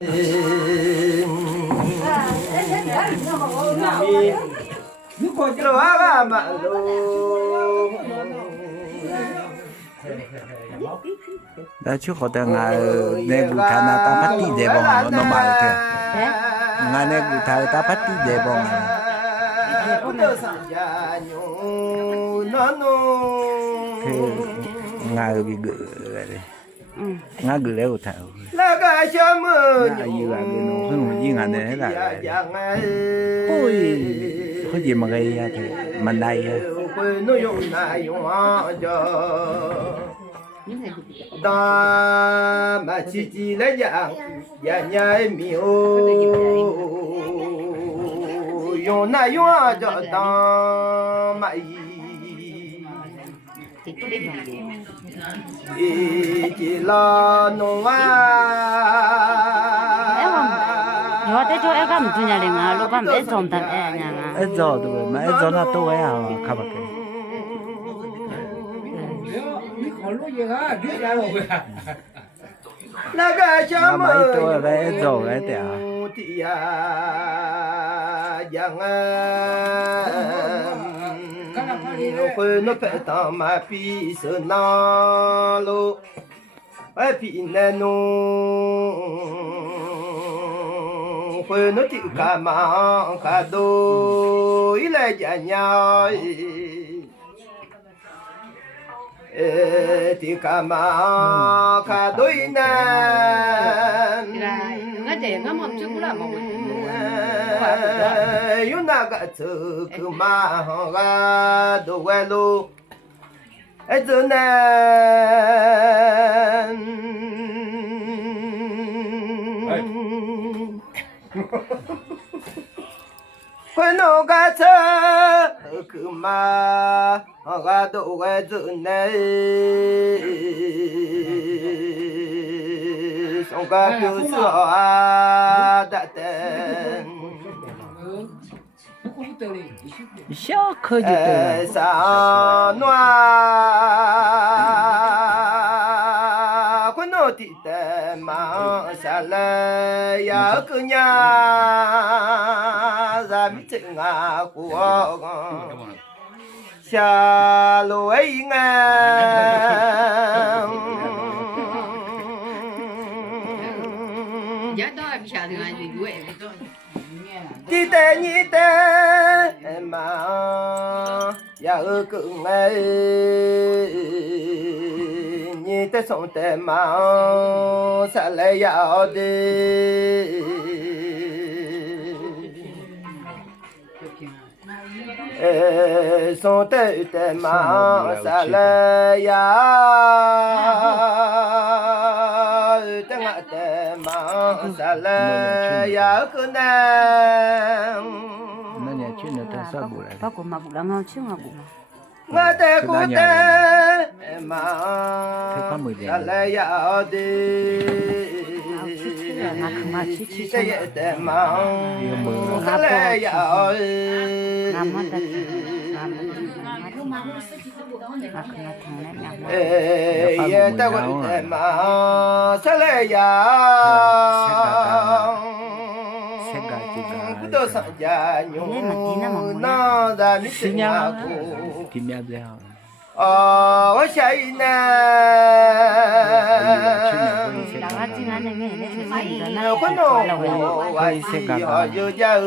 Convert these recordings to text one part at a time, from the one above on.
đã chú họ đang nghe vụ thà na ta bắt đi để bong nó mà được nghe nghe vụ thà ta bắt đi để bong nghe bị gửi nghe gửi leo thà nghe yêu là cái nó không gì nghe này là ôi có gì mà gây ra thì mình đây ta mà chỉ lấy dạng nhảy miêu dùng na dùng cho ta mà chỉ là nông Yo te cho eka mtu nya le nga lo pam e zon ta e nya nga. E zo tu mà e zo na tu e ha ka ba ke. là cái cha Mà mấy tu e e zo e te ha. thì dạng quên nó phải tao mà bị sợ na lo ai bị nè nó quên nó chịu cả mà cả đôi lại giả nhau thì cả mà cả đôi nè Nga de nga mom chu la mo. yêu na cái thứ cứ mà ga đồ quê lu ấy giờ nè quê nó cái thứ cứ mà ga đồ quê giờ nè xong cái kiểu sửa đã tên Sao khơi gì thế? sa noa quân nô thị tề mà sa lê ya cứ nhà ra biết chữ ngà của sa lô ấy nghe Ya to em cha de ai du e. đi tê nhị tê mà ya ơ cứ nghe nhị tê sống tê mà sa lê ya đi sống tê tê mà sa lê ya tê ngã tê mà sa lê ya cứ nè Nó nhà chuyện nó thật sao bù lại. Ba ko ma bu la ngau chu ma bu. ngã tê cô tê mà sa lê ya đi tê tê mà sa lê ya Na mo ta. Ma ko na thang na nya. ye ta ko tê mà sa lê ya đó sao giờ nhung nó đã biết Xin tình nhau. cô Kim nhà thế hả? ở say nè La ga tin na ne ne se na. có nô ai si họ dơ dơ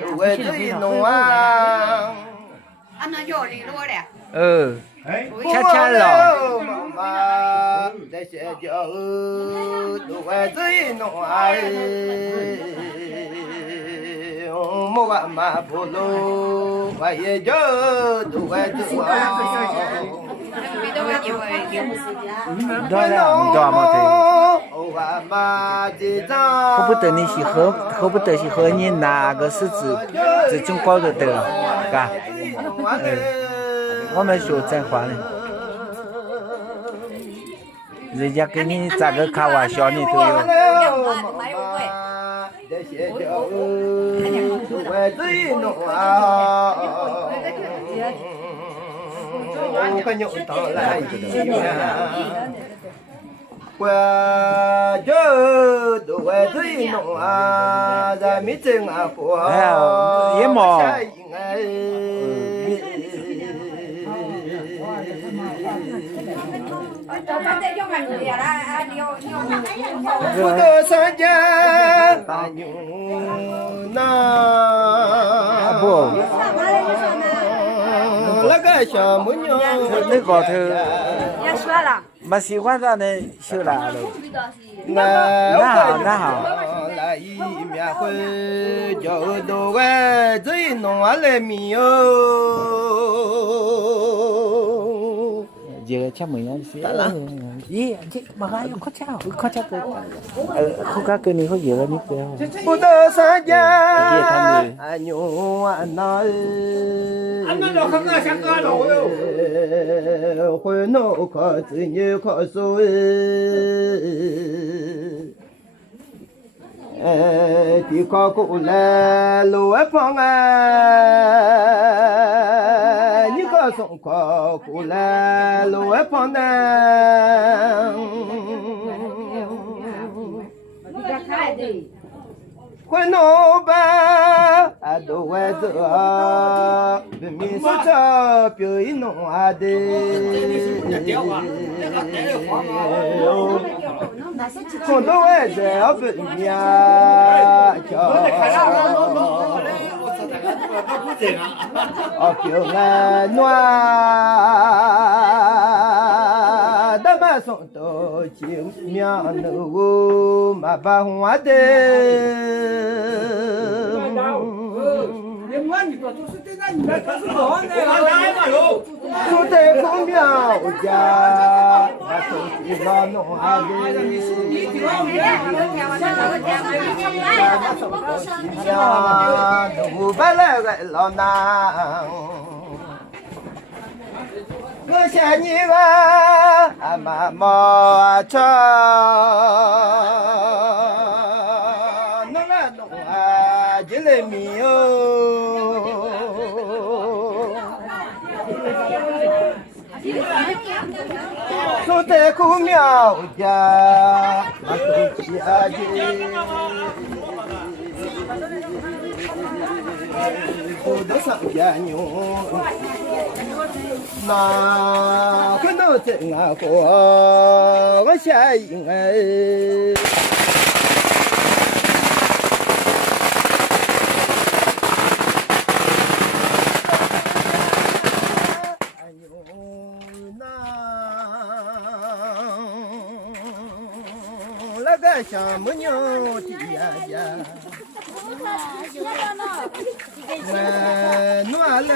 đủ cái gì nó Anh nói yo li lo de. Ừ. Cha cha lọ. mà để sẽ dơ đủ cái gì nó ai mua gạo mà bồ lô phải dơ đủ cái gì Đó là đỏ mà thì. Không biết tên gì hợp, không biết tên gì hợp như哪个是指中国的的，嘎。我们说真话呢。人家给你咋个开玩笑呢都有。cái nhộn tỏ lại 我就都为这弄啊，咱们真啊不好。也冇。不得三家大牛那不，那个小母牛，那高头也说了。没喜欢上的修了喽。那好，来一面会叫多个最弄啊来米哟。这个吃没样子。咦，这马上要快吃的。后家跟你好热了，你不要。不得三家，牛啊那。俺们老看那像个老哟，会弄可子牛可手地靠过来路一旁你可送靠过来路一旁呢。会弄吧，都会做，人民是这表演弄啊的。很多外在要不呀，叫表演暖，他们送到金苗路嘛把花的。住在公庙家，把手机老弄啊的。五百来个老男，我想你吧，妈妈唱，弄啊弄啊，进来没有？住在公庙家，把手机啊的。不得上家牛，那可能真啊过我下应哎。那个小母牛的呀呀。暖了，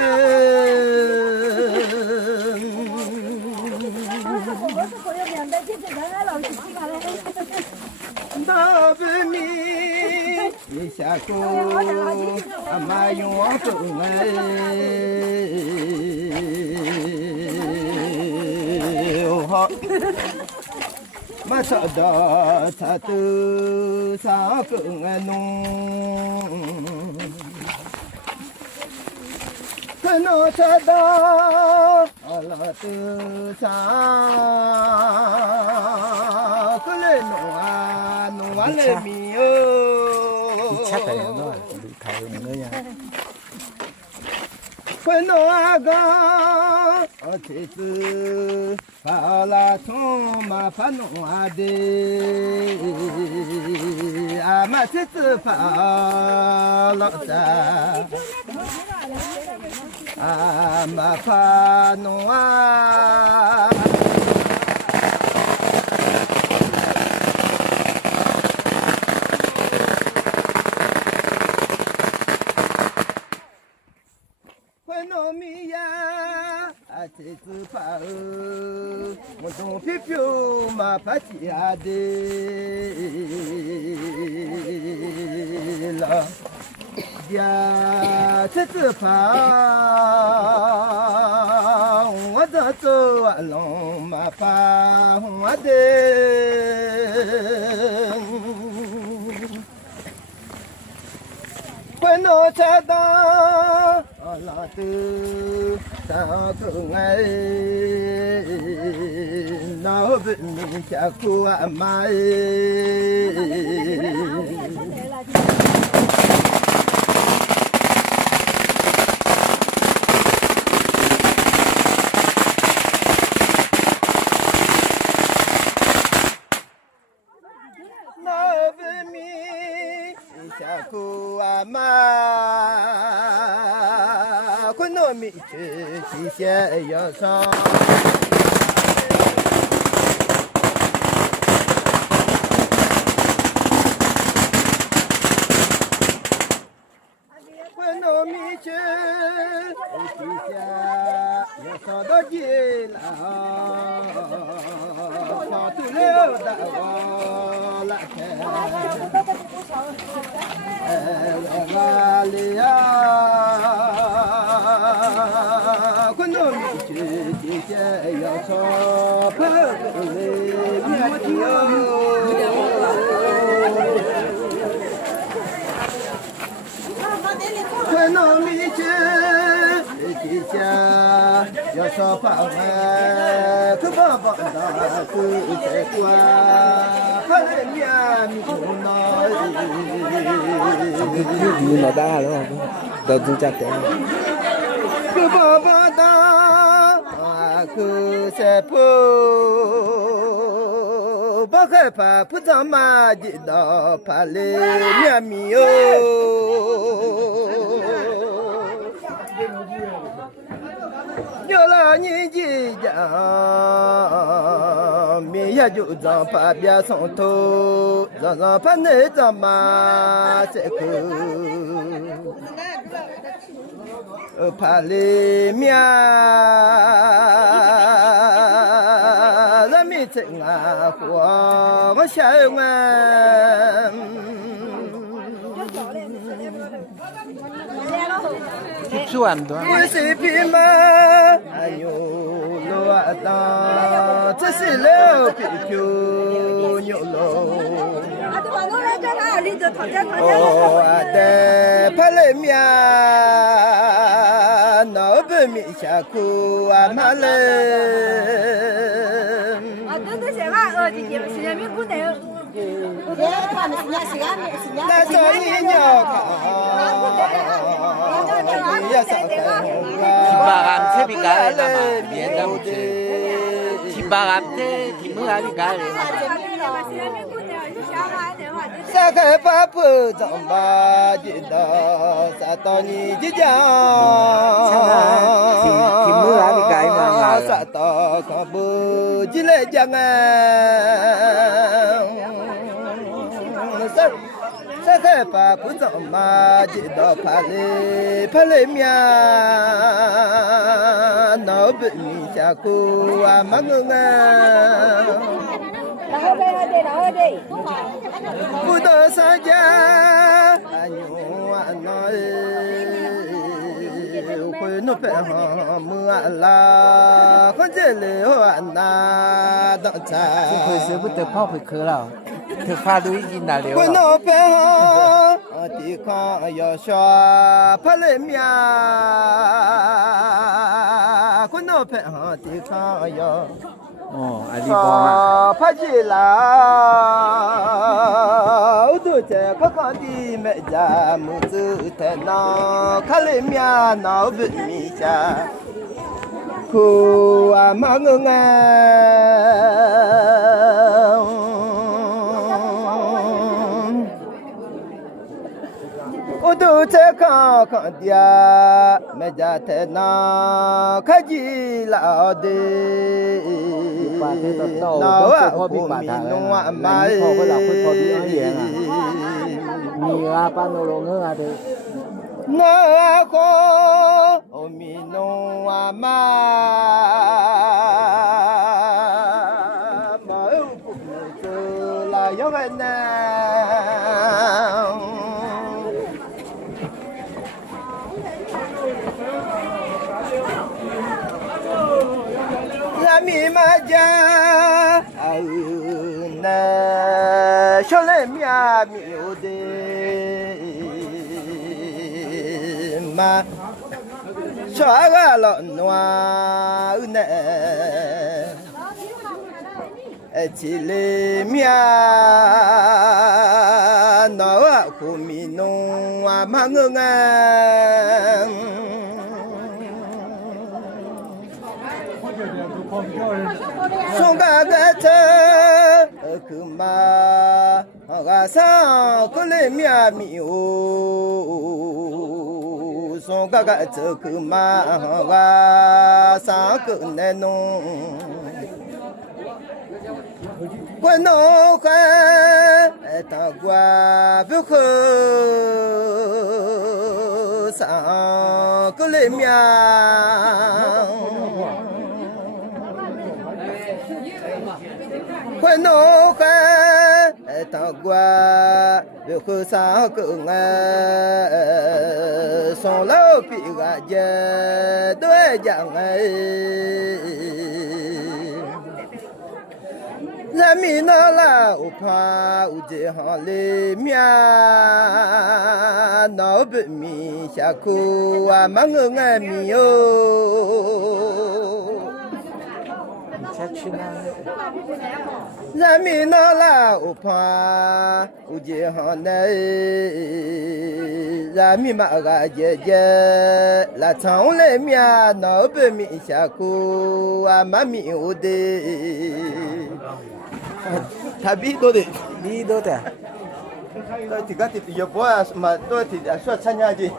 大白米一下锅，阿妈用我煮哎，好。马找到他都上更安弄，可能找到了都上，可来弄完了没有？你吃的呀，那你看那样。会弄啊个，这次跑了从马跑弄啊的，阿妈这次跑了的，阿妈跑弄啊。糯米呀，这次跑，我东皮皮嘛跑家的了，呀，这次跑，我这走啊龙嘛跑我的。会弄车到 tư sao cũng ngay nó bị mình chả qua mai nó bị mình chả qua mai quân đội mỹ chỉ sẽ yêu sao quân đội mỹ chỉ sẽ yêu sao đó gì là sao tu leo đã lại quân đội chỉ sẽ yêu sao bơ quân đội mỹ chỉ sẽ yêu sao bao ngày cứ bao đã cứ sẽ qua phải nhà mình nói như nó đa đúng không? Tôi chú chặt đấy. cứ bao đã cứ sẽ phụ bao cái phải phụ trong mà chỉ đó phải lên nhà mình nhớ là những gì đó mình ya chú rằng phải biết sống thô rằng phải nên rằng mà sẽ cứ phải lên mía là mình sẽ ngã qua mà sao mà 수완도是匹马，哎呦，罗阿达，这是老皮球牛肉。哦，阿的帕雷米亚，那不米下库阿马勒。那做你鸟Timbaram te bigale mama, bienda mute. Timbaram te timura bigale mama. sa cái pháp phật trong ba chỉ đó sa to ni chỉ giang Timura bigale mama. sa to có bơ chỉ lệ giang sa cái pháp phật trong ba chỉ đó phá lệ mía nó bị cha cô mà ngưng Bố tớ xa cha anh nói quên nó phải họ mưa là con dễ lệ hoa anh đợi cha Khơi sữa bút tờ phao phải khơi nào. Thực pha đuôi gì nào liệu quên nó phải họ thì con yo xoa phá lệ mía quên nó phải họ thì con yo Ali Boma. phát triển là tuổi trẻ có con đi mẹ già một sự thế nó khá lên mía nó bị mi cha cô mà ngưng tuổi trẻ có con đi mẹ già thế nó khá gì là đi nó à của mình nó mà không có là không biết nói gì à nhiều à pan đồ luôn á thì nó có mình nó mà cũng là giống anh nào mi ma ja na shole mia mi ode ma chua ga lo noa ne chỉ lệ mía nó của mình nông mà ngưng sông ga chơ cứ mà ga sang cứ lệ mía miu sông ga chơ cứ mà ga sang cứ nên nông quân nô khê ta qua biểu khơ sa cứ lệ mía quân nô khê ta qua biểu khơ sa cứ nghe son lâu bị gà dê đôi dạng ấy la mi na la u pa u je ha le mia no be mi sha ku wa ma ngu nga mi o la mi na la u pa u je ha na la mi ma ga je je la chang le mia no be mi sha ku wa ma mi o de他比多的，你多的，这个的有不啊？什么多的说参加去。